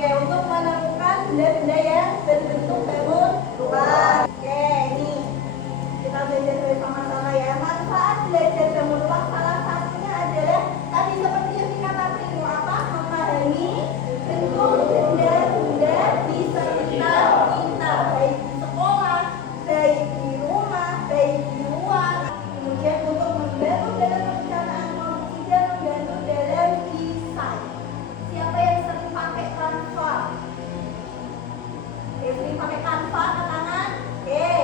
Oke, untuk menemukan benda-benda yang berbentuk bangun ruang. Oke, ini kita belajar bersama-sama ya. Manfaat belajar bangun ruang salah satunya adalah tadi seperti yang dikatakan Primo, apa? Memahami bentuk benda-benda di sekitar kita, baik di sekolah, baik di rumah, baik di luar. Kemudian untuk membantu dalam perencanaan produksi dan membantu dalam desain. Siapa yang sering pakai Canva? Sering pakai Canva, tangan? Oke,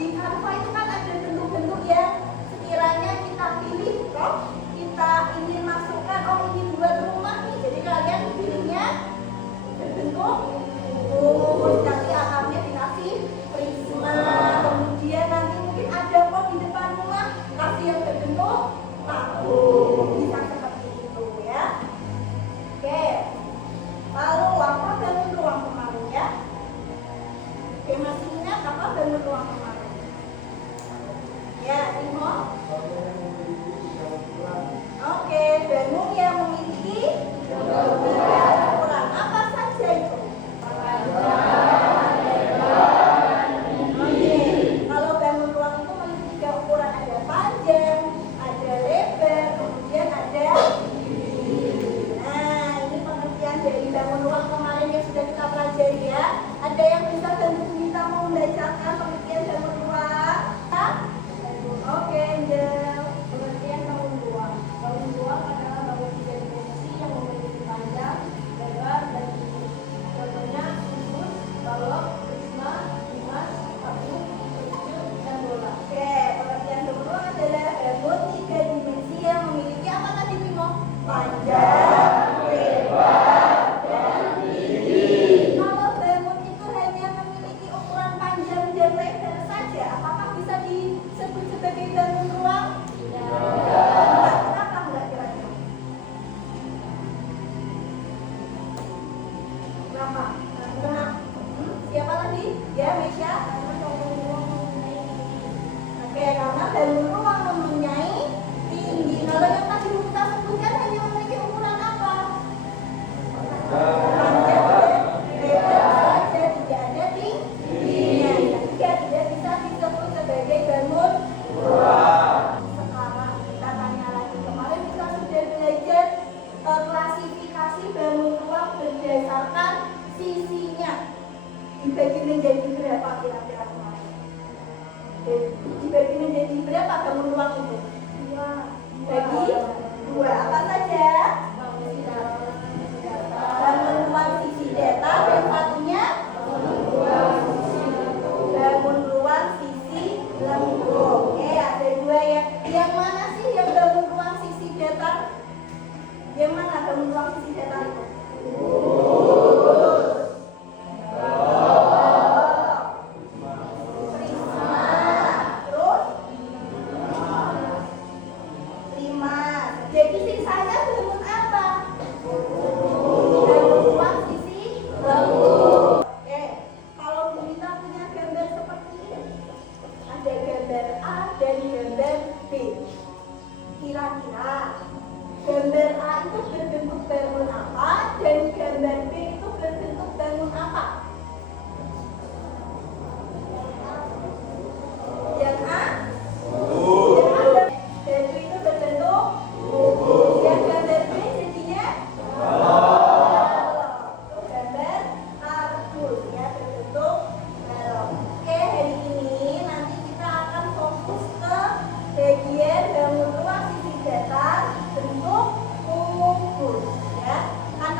di Canva itu kan ada bentuk-bentuk yang sekiranya kita pilih, toh kita ingin masukkan, oh ingin buat rumah nih, jadi kalian pilihnya berbentuk terus nanti akarnya dikasih prisma, kemudian nanti mungkin ada pot di depan rumah, kasih yang berbentuk tabung, bisa seperti itu ya. Oke, lalu apa bangun ruang kemarin ya? Oke, masih ingat apa bangun ruang kemarin? Ya, Timo. Oke, bangun yang memiliki tiga ukuran. Apa saja itu? Oke, kalau bangun ruang itu memiliki tiga ukuran, ada panjang, ada lebar, kemudian ada tinggi. Nah, ini pengertian dari bangun ruang kemarin yang sudah kita pelajari ya. Ada yang bisa bantu kita membacakan pengertian bangun ruang? Oke, Angel. Pengertian bangun ruang. Bangun ruang adalah bangun tiga dimensi yang memiliki panjang, lebar, dan tinggi. Contohnya kubus, balok, prisma, limas, tabung, pensil, dan bola. Oke, pengertian bangun ruang adalah bangun tiga dimensi yang memiliki apa tadi, Primo? Panjang, lebar, dan tinggi. Kalau bangun itu hanya memiliki ukuran panjang dan lebar saja, apakah bisa disebut sebagai bangun ruang? Tidak. Kenapa enggak kira-kira? Kenapa? Siapa lagi? Ya, Mesya? Oke, karena bangun ruang mempunyai tinggi. Kalau yang tadi kita sebutkan hanya memiliki ukuran apa? Panjang dan lebar saja, tidak ada tingginya. Sehingga tidak bisa disebut sebagai bangun ruang. Sekarang kita tanya lagi, kemarin kita sudah belajar klasifikasi bangun ruang berdasarkan sisinya. Dibagi menjadi berapa kira-kira kemarin? Dibagi menjadi berapa bangun ruang itu? Bagi dua. Apa saja? Bangun ruang sisi datar, yang satunya bangun ruang sisi lengkung. Oke, ada dua ya. Yang mana sih yang bangun ruang sisi datar? Yang mana bangun ruang sisi datar itu? Jadi sisanya bangun apa? Bangun ruang sisi lengkung. Oke, kalau kita punya gambar seperti ini, ada gambar A dan gambar B. Kira-kira gambar A itu berbentuk bangun apa dan gambar B itu berbentuk bangun apa? Yang A? Batu itu berbentuk yang gambar B jadinya itu gambar kardus ya, berbentuk balok. Oke, hari ini nanti kita akan fokus ke bagian bangun ruang sisi datar bentuk kubus ya. Kan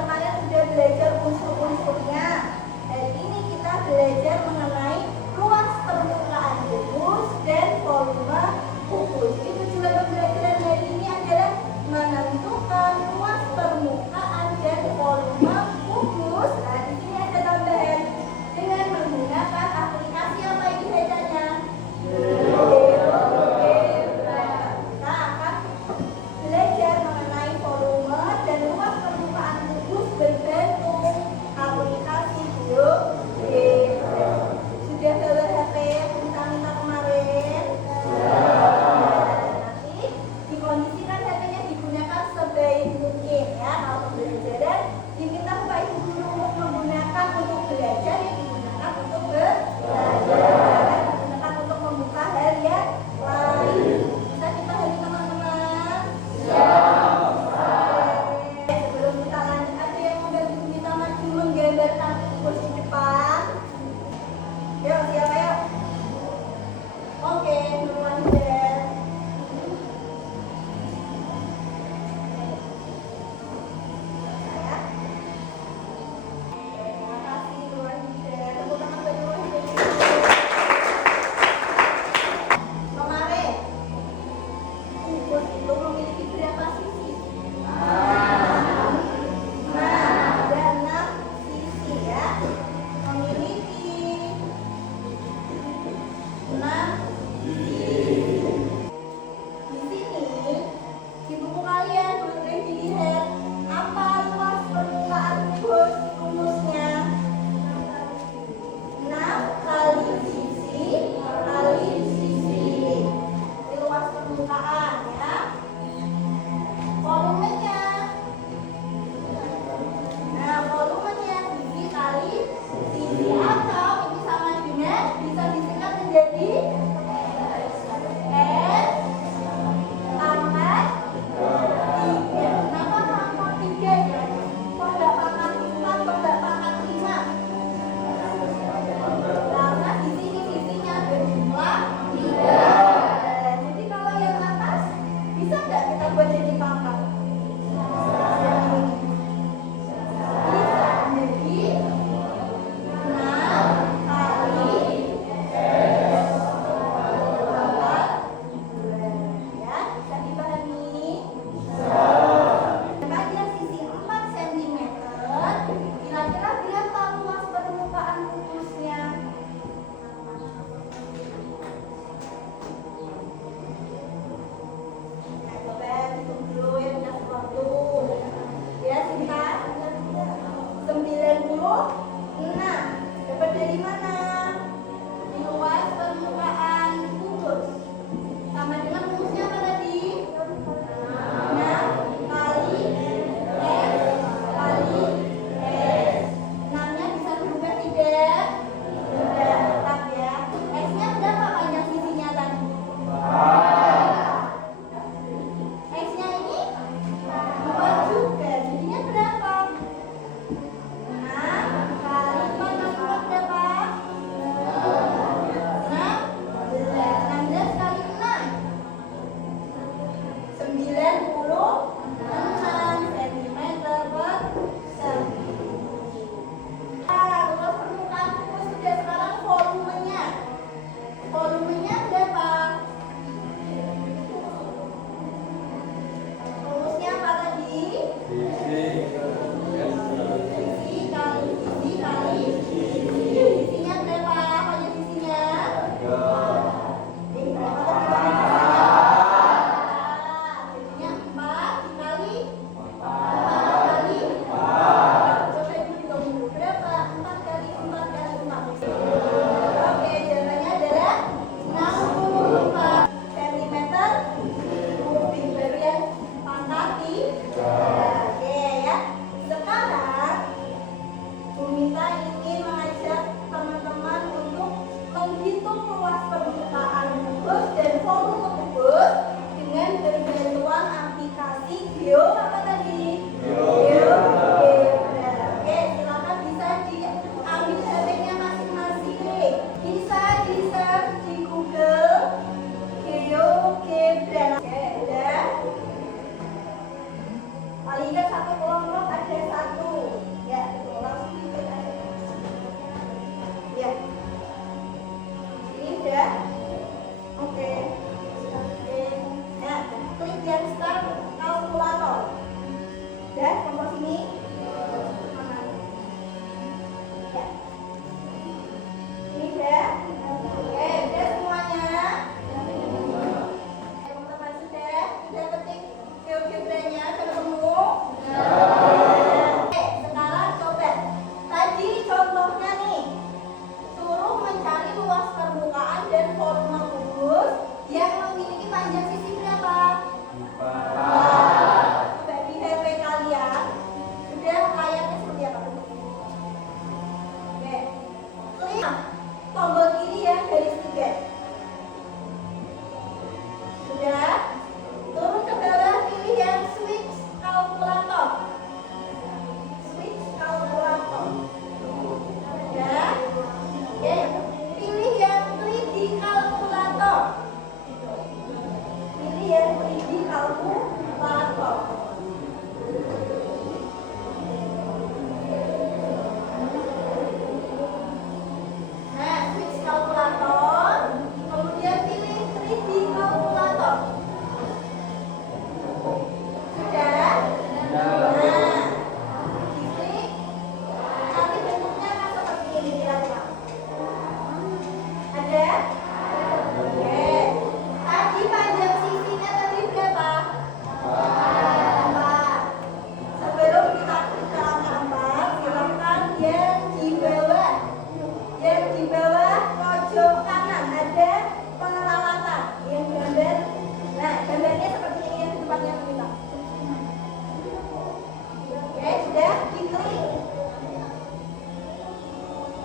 diklik.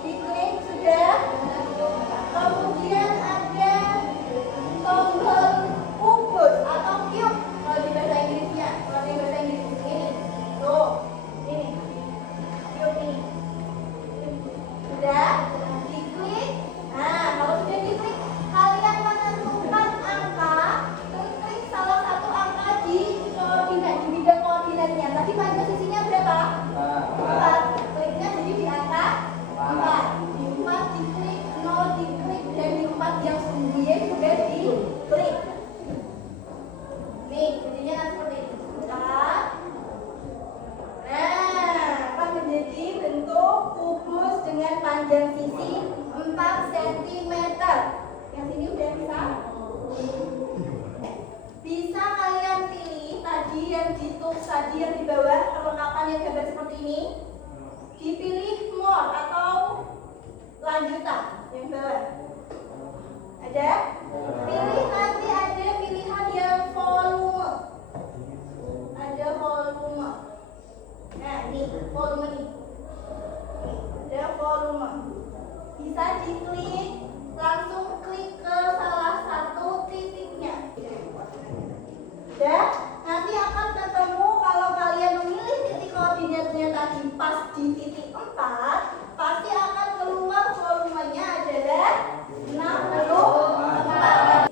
Diklik sudah. Kemudian ada tombol kubus atau cube kalau di bahasa Inggrisnya. Kalau di bahasa Inggris ini. Tuh, ini. Cube ini. Sudah diklik. Nah, kalau sudah diklik, kalian menentukan angka. Klik salah satu angka di koordinat, di bidang koordinatnya. Tadi posisinya berapa? 4. Kliknya jadi di angka 4. Di 4 diklik, 0 diklik, dan di 4 yang sembunyi juga diklik. Nih, jadinya kan seperti ini. Nah, akan menjadi bentuk kubus dengan panjang sisi 4 cm. Yang sini udah bisa? Bisa kalian pilih tadi yang tadi yang di bawah perlengkapan yang gambar seperti ini. Dipilih more atau lanjutan yang bawah. Ada? Pilih nanti ada pilihan yang volume. Ada volume. Nah, ini volume nih. Ada volume. Bisa diklik, langsung klik ke salah satu titiknya. Ya, nanti akan ketemu kalau kalian memilih titik koordinatnya tadi pas di titik 4, pasti akan keluar volumenya adalah 64.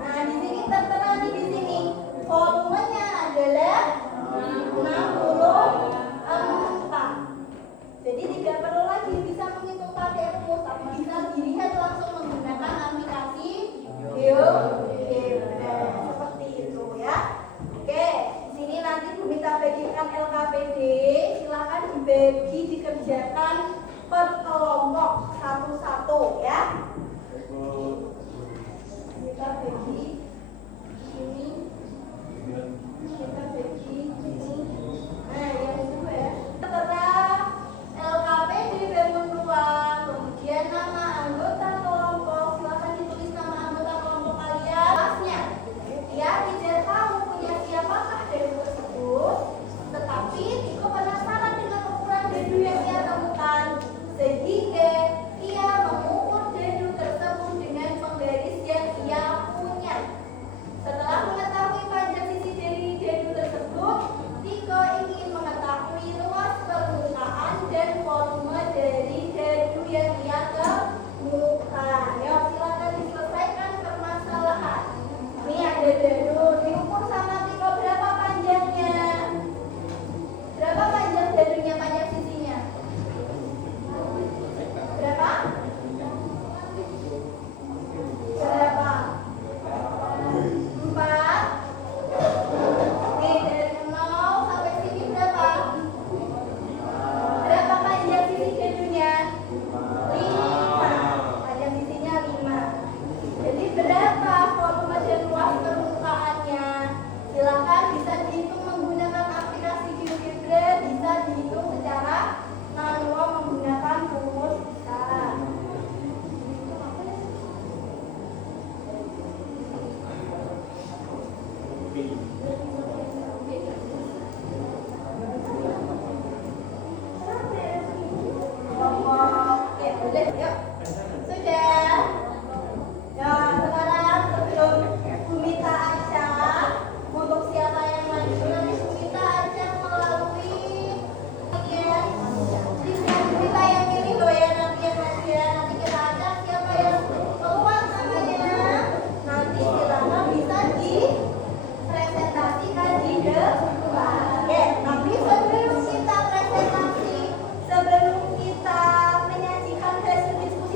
Nah, di sini tertera nih di sini volumenya adalah 64. Jadi tidak perlu lagi bisa menghitung pakai rumus, tapi bisa dilihat langsung menggunakan aplikasi GeoGebra seperti itu ya. Oke, di sini nanti Bu Mita bagikan LKPD, silakan dibagi dikerjakan per kelompok satu-satu ya. Kita bagi ini, kita bagi ini. Nah, yang itu ya. Tertera LKPD bangun ruang, kemudian nama anggota kelompok, silakan ditulis nama anggota kelompok kalian. Kelasnya, ya tidak tahu punya siapakah dedu tersebut, tetapi Tiko penasaran dengan ukuran dedu yang ia temukan, sehingga ia mengukur dedu tersebut dengan penggaris yang ia punya. Setelah mengetahui panjang sisi dari dedu tersebut, Tiko ingin mengetahui luas permukaan dan volume dari dedu yang ia temukan. Ya, silakan diselesaikan permasalahan. Ini ada dedu, diukur sama Tiko berapa panjangnya? Berapa panjang dedunya, panjang sisinya? Berapa? Berapa? 4. Oke, dari 0 sampai sini berapa? Berapa panjang sisi dedunya? 5. Panjang sisinya 5. Jadi berapa volume dan luas permukaannya? Silakan bisa dihitung menggunakan aplikasi GeoGebra, bisa dihitung secara manual menggunakan rumus besar. Oke, udah, yuk. Sudah. Nah, sekarang sebelum Bu Mita ajak, untuk siapa yang maju nanti Bu Mita ajak melalui ya. Jadi Bu Mita yang pilih loh ya, nanti yang maju ya. Nanti kita ajak siapa yang keluar namanya. Nanti silakan bisa dipresentasikan di depan. Oke, tapi sebelum kita presentasi, sebelum kita menyajikan hasil diskusi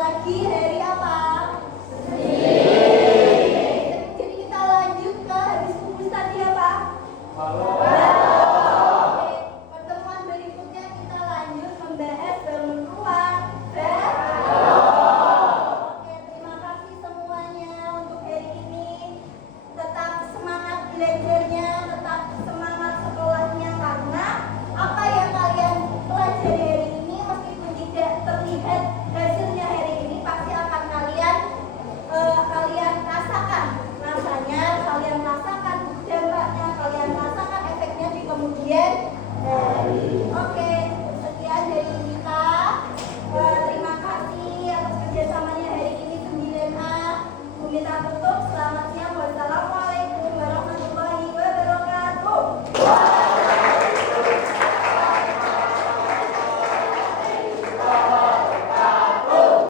lagi hari apa? Jadi kita lanjut ke habis kubus tadi apa? Oke, pertemuan berikutnya kita lanjut membahas bangun ruang. Oke, terima kasih semuanya untuk hari ini. Tetap semangat belajarnya, tetap semangat sekolahnya, karena apa yang kalian pelajari hari ini meskipun tidak terlihat hasilnya hari ini pasti akan kalian rasakan rasanya, kalian rasakan dampaknya, kalian rasakan efeknya di kemudian hari. Oke, sekian dari kita. Terima kasih atas kerjasamanya hari ini 9A. Meminta